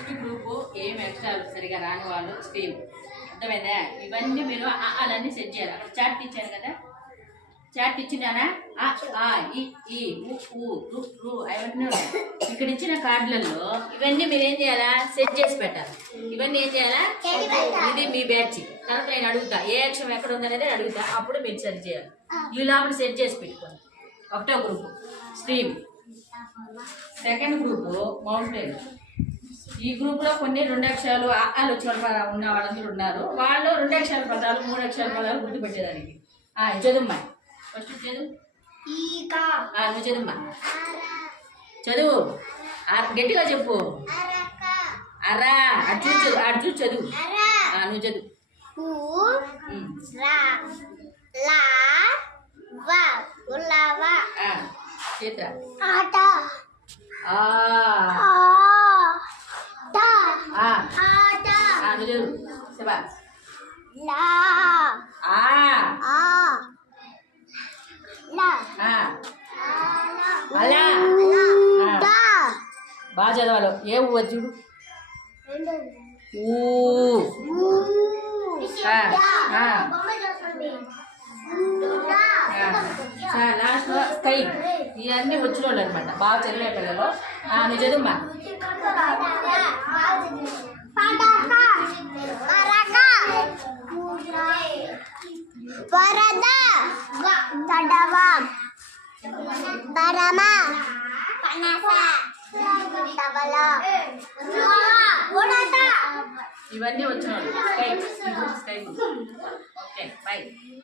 Next group ఏం extra సరిగా రాని వాళ్ళు స్ట్రీమ్. అర్థమైందా? ఇవన్నీ మీరు అలాన్ని సెట్ చేయాలి. అక్కడ చాట్ ఇచ్చాను కదా, చాట్ ఇచ్చినానా? ఈ అవన్నీ ఇక్కడ ఇచ్చిన కార్డులలో ఇవన్నీ మీరు ఏం చేయాలా? సెట్ చేసి పెట్టాలి. ఇవన్నీ ఏం చేయాలా? ఇది మీ బ్యాచ్. తర్వాత నేను అడుగుతా ఏ అక్షరం ఎక్కడ ఉందనేది అడుగుతా, అప్పుడు మీరు సెట్ చేయాలి. ఈ లోపల సెట్ చేసి పెట్టుకోండి. ఒకటో group stream. Second group mountain. ఈ గ్రూప్ లో కొన్ని 2 అక్షరాలు ఆలు ఉన్న వాళ్ళందరూ ఉన్నారు. వాళ్ళు 2 అక్షరాల పదాలు 3 అక్షరాల పదాలు గుర్తుపెట్టేదానికి. చదువుమ్మా, ఫస్ట్ చదువు. నువ్వు చదువుమ్మా, చదువు గట్టిగా చెప్పు. అరా అటు చూసి చదువు. నువ్వు చదువు. చేత నువ్వు చదువు. శబా అలా బాగా చదవాలి. ఏ ఊ చూడు. Last sky. ఇవన్నీ వచ్చిన వాళ్ళు అనమాట, బాగా చదివే పిల్లలు. నువ్వు చదువుమ్మా. ఇవన్నీ వచ్చిన వాళ్ళు. స్కై. Okay, by.